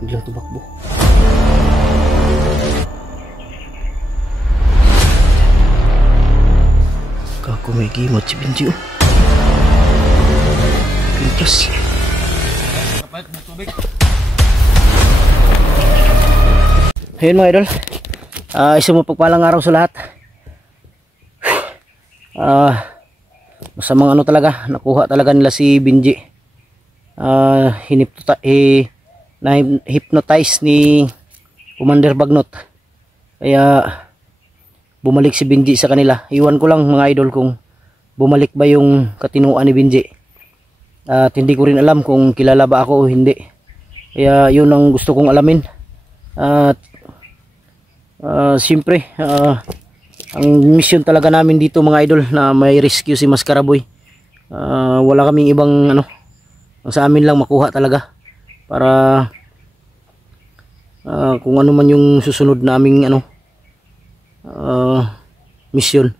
Biglang tumakbo. Kako may gimot si Benji oh. Pintas. Ayun mga idol, isang mapagpalang araw sa lahat. Masamang ano talaga, nakuha talaga nila si Benji. Na-hypnotize ni Commander Bagnot. Kaya bumalik si Benji sa kanila. Iwan ko lang mga idol kung bumalik ba yung katinuan ni Benji. At hindi ko rin alam kung kilala ba ako o hindi. Kaya yun ang gusto kong alamin. At siyempre ang mission talaga namin dito mga idol na may rescue si Mascaraboy. Wala kaming ibang ano, ang sa amin lang makuha talaga para kung ano man yung susunod naming ano mission.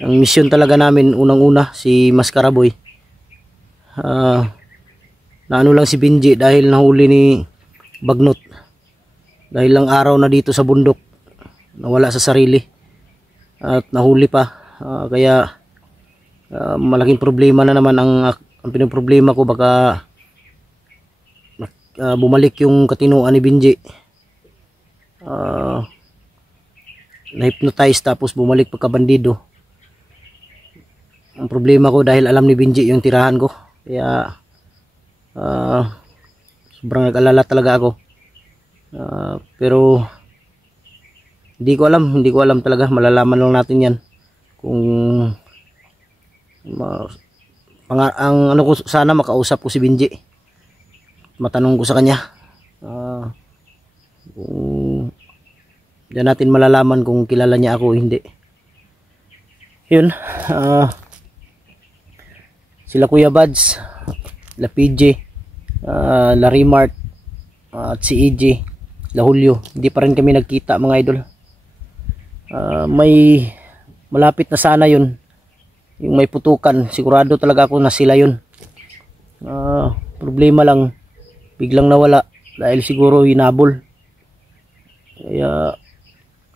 Ang mission talaga namin unang-una si Mascaraboy. Na ano lang si Benji dahil nahuli ni Bagnot. Dahil lang araw na dito sa bundok, nawala sa sarili at nahuli pa. Kaya malaking problema na naman ang pinoproblema ko. Baka bumalik yung katinuan ni Benji. Na-hypnotize tapos bumalik pagkabandido. Ang problema ko dahil alam ni Benji yung tirahan ko. Kaya sobrang nag-alala talaga ako. Pero hindi ko alam talaga. Malalaman lang natin yan kung ang ano ko, sana makausap ko si Benji, matanong ko sa kanya. Kung diyan natin malalaman kung kilala niya ako o hindi. Yun, sila Kuya Buds, la PJ, la Remart, at si EJ, la Julio, hindi pa rin kami nagkita mga idol. May malapit na sana yun, yung may putukan. Sigurado talaga ako na sila yun. Problema lang, biglang nawala dahil siguro hinabol. Kaya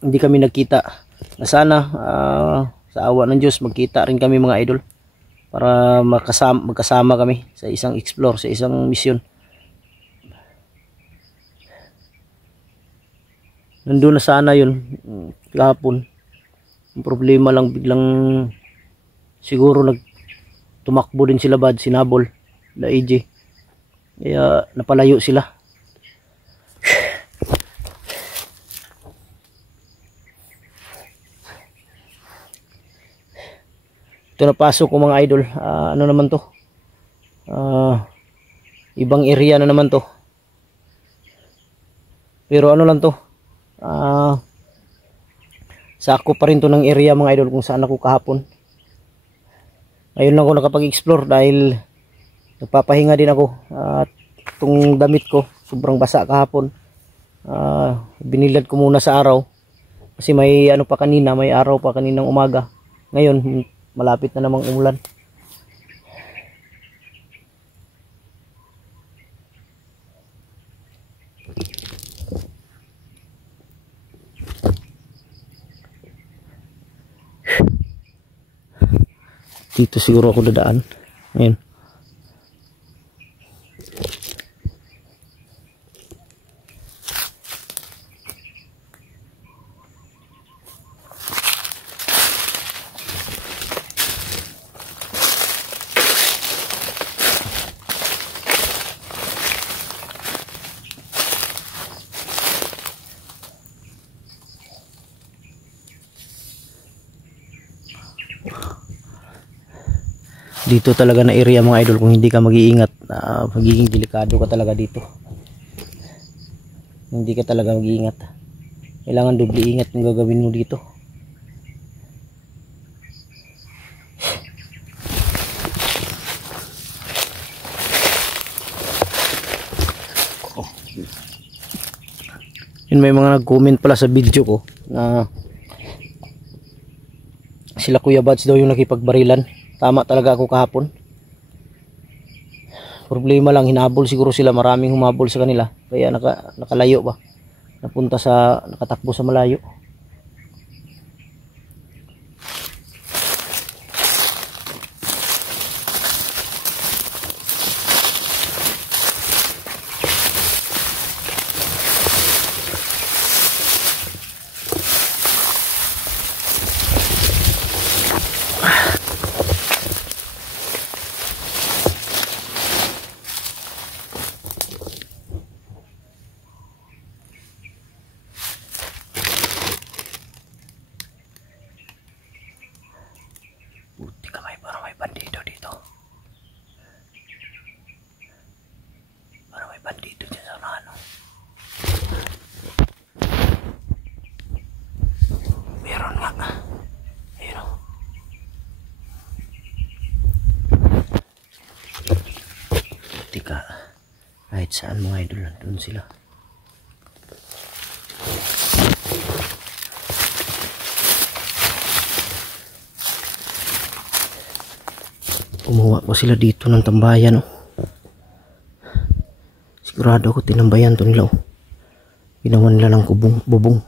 hindi kami nagkita. Na sana sa awa ng Diyos magkita rin kami mga idol para magkasama kami sa isang explore, sa isang mission. Nandun na sana yun kahapon. Ang problema lang, biglang siguro tumakbo din sila Bad, sinabol la AJ. Kaya napalayo sila. Ito napasok ko mga idol. Ano naman to? Ibang area na naman to. Pero ano lang to? Sako pa rin to ng area mga idol kung saan ako kahapon. Ngayon lang ako nakapag-explore dahil nagpapahinga din ako. At itong damit ko sobrang basa kahapon. Binilad ko muna sa araw kasi may ano pa kanina, may araw pa kaninang umaga. Ngayon malapit na namang umulan. Dito siguro ako dadaan. Ngayon. Dito talaga na area mga idol, kung hindi ka mag-iingat, magiging delikado ka talaga dito. Hindi ka talaga mag-iingat, kailangan doble ingat yung gagawin mo dito. Yun, may mga nag-comment pala sa video ko na sila Kuya Buds daw yung nakipagbarilan. Tama talaga ako kahapon. Problema lang, hinabol siguro sila, maraming humabol sa kanila. Kaya nakalayo ba? Nakatakbo sa malayo. Buti ka parang may bandido dito. Parang may bandido dyan sa unahan. Meron nga. Ayun o. Buti ka. Kahit saan mga idol, nandun sila. Kumuha ko sila dito ng tambayan. Oh. Sigurado ako tinambayan to nila. Oh. Ginawa nila ng bubong.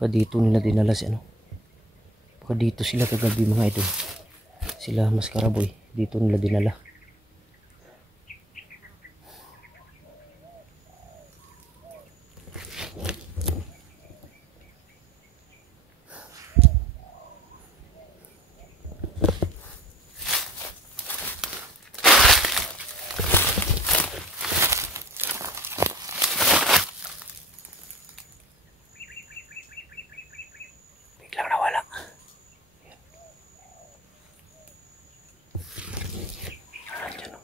Baka dito nila dinala si ano. Baka dito sila kagabi mga idol. Sila Maskaraboy. Dito nila dinala. Biglang nawala. Andyan o.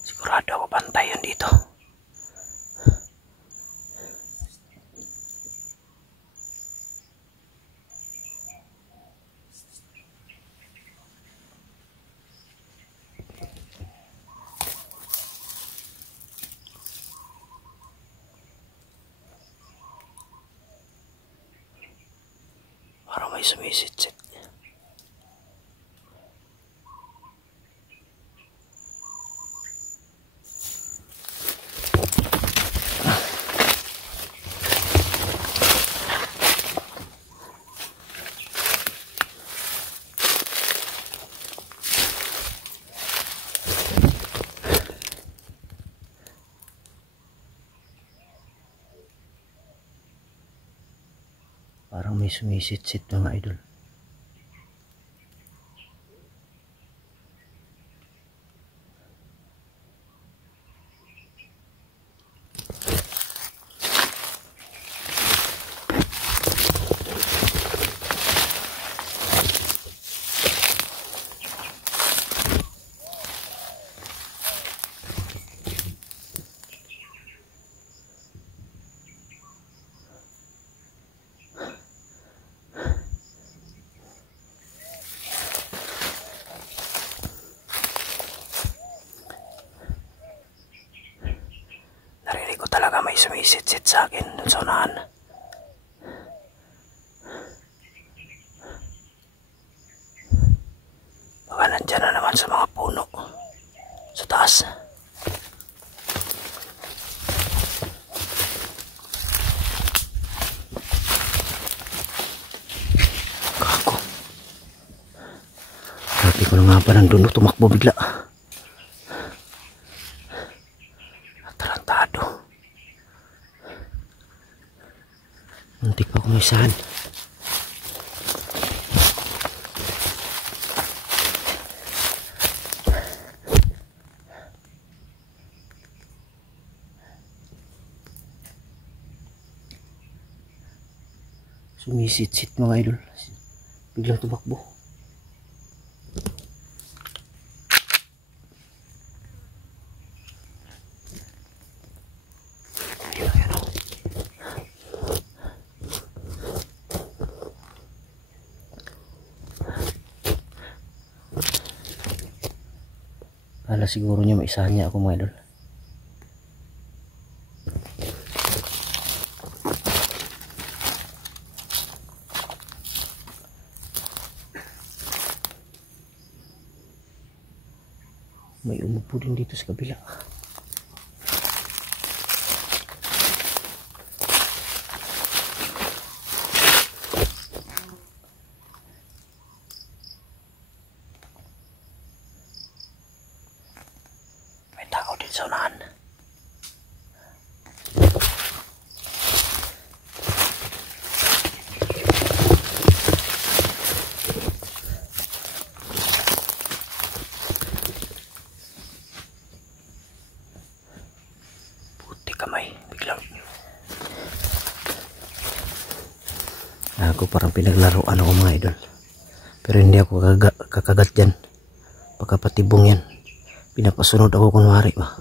Sigurado ako bantay yan dito. Parang may sumisit-sit. Parang may sumisit-sit mga idol. Narinig ko talaga may sumisit-sit sa akin dun sa unahan. Baka nandyan na naman sa mga puno sa taas. Kako. Sabi ko na nga ba nandun tumakbo bigla. Atarantado. Muntik pa kumisahan. Sumisit-sit mga idol. Biglang tumakbo. Kala siguro niya maisahan niya ako mga idol. May umupo din dito sa kabila. May tao din sa unahan. Kamay, biglang ako parang pinaglaruan ako mga idol, pero hindi ako kakagat dyan. Pagkapatibong yan, pinapasunod ako kunwari ba.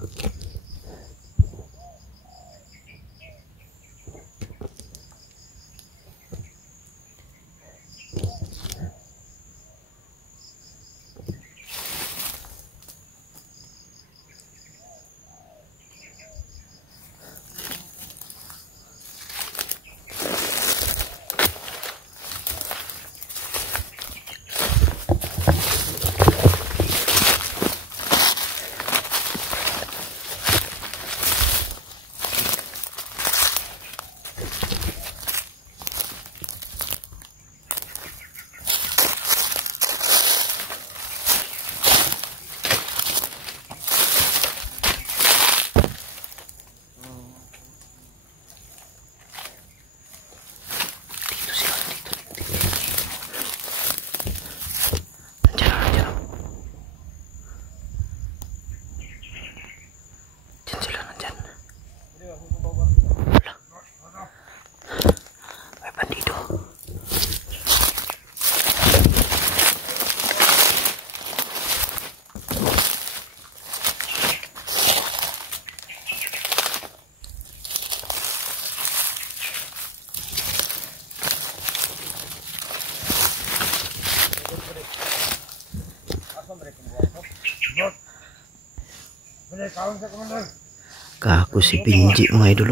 Kako si Pinji mga idol.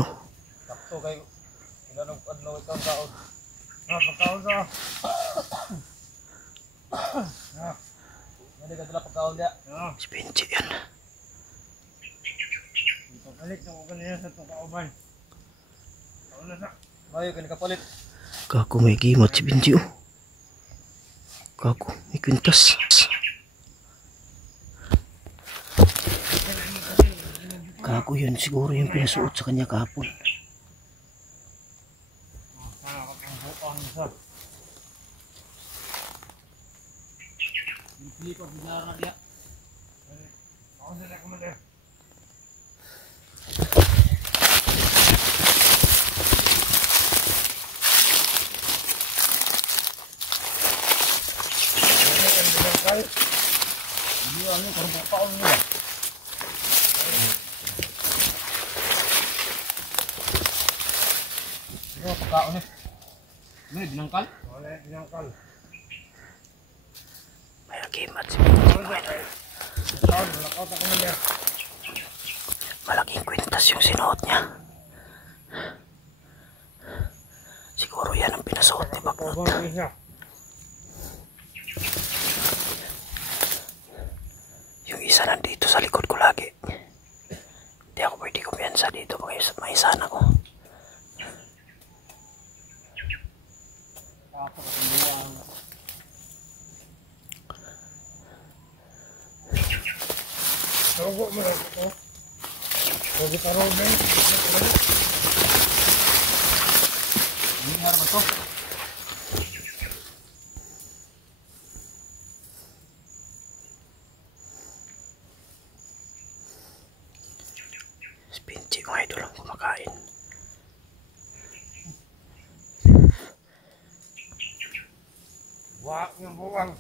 Si Pinji yan. Kako may gimat si Pinji oh. Kako may kwintas. Kako yun siguro yung pinasuot sa kanya kahapon. Pagkaon eh. Ano eh, binangkal? Wala, binangkal. May agimat si Pinji. Malaking kwintas yung sinuot niya. Siguro yan ang pinasuot ni Bagnot. Yung isa nandito sa likod ko lagi. Hindi ako pwede kumpiyansa dito. May isa na ko. Sogo mo lang ito. Sogo pa rin eh. Ini harap ito. Pinji mga idol ang kumakain. Buwak ng buwang.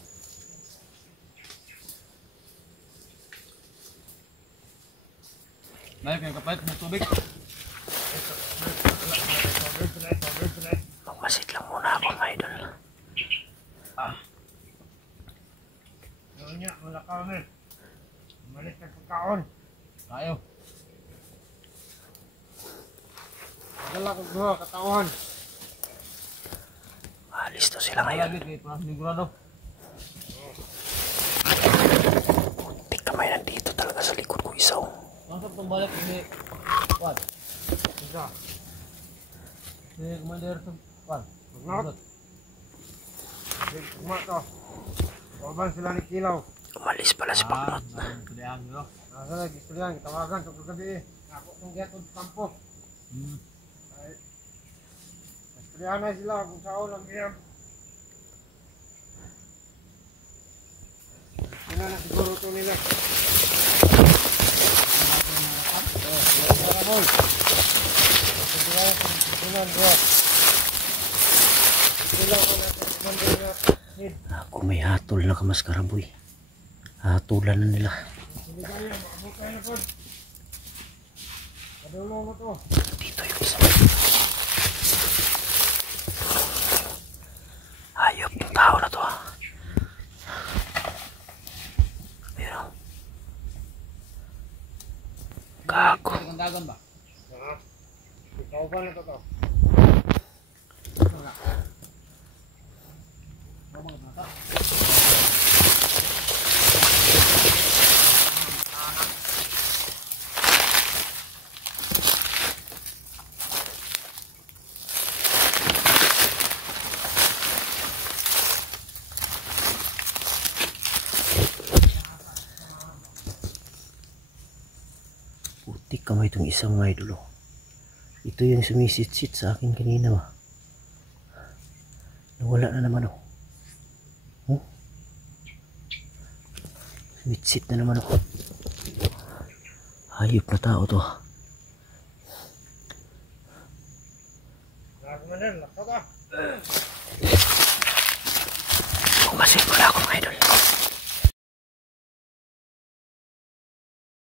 Naik yang kapait ng tubig. Magmasid lang muna ako mga idol. Ano niya, wala kami. Malit ng pagkaon. Tayo. Magala ko doon, katawan. Alis to sila ngayon. Lagi kay para sigurado. Muntik kamay nandito talaga sa likod ko isaw. Masuk tong balik ini. What? Isa. Si commander to. What? Magnot. Tugma to. Kawaban sila ni Kilaw. Umalis pala si Pagnot. Kudayang yo. Nasa lagi sila, tawagan ito kagabi. Ako itong getod kampo. Ay, nastrihan na sila kung saan lang iyam. Sila na siguro ito nila. Marabol. Sila kung bro. Sila ko natin kumandil na need. Ako may hatol na kamaskaraboy. Hatulan na nila. Hindi kaya, maabot kayo na po. Kadulo mo to. Dito yung isa. Hayop yung tao na to. Ayun o. Gago. Dagan ba? Ikaw pa na to. Putik kamay itong isang mga idolo. Ito yung sumisit-sit sa akin kanina ba. Nawala na naman oh. Oh? Sumitsit na naman oh. Hayop na tao to. Nakakumanan, lakot ah. Pumasin pala ako mga idol.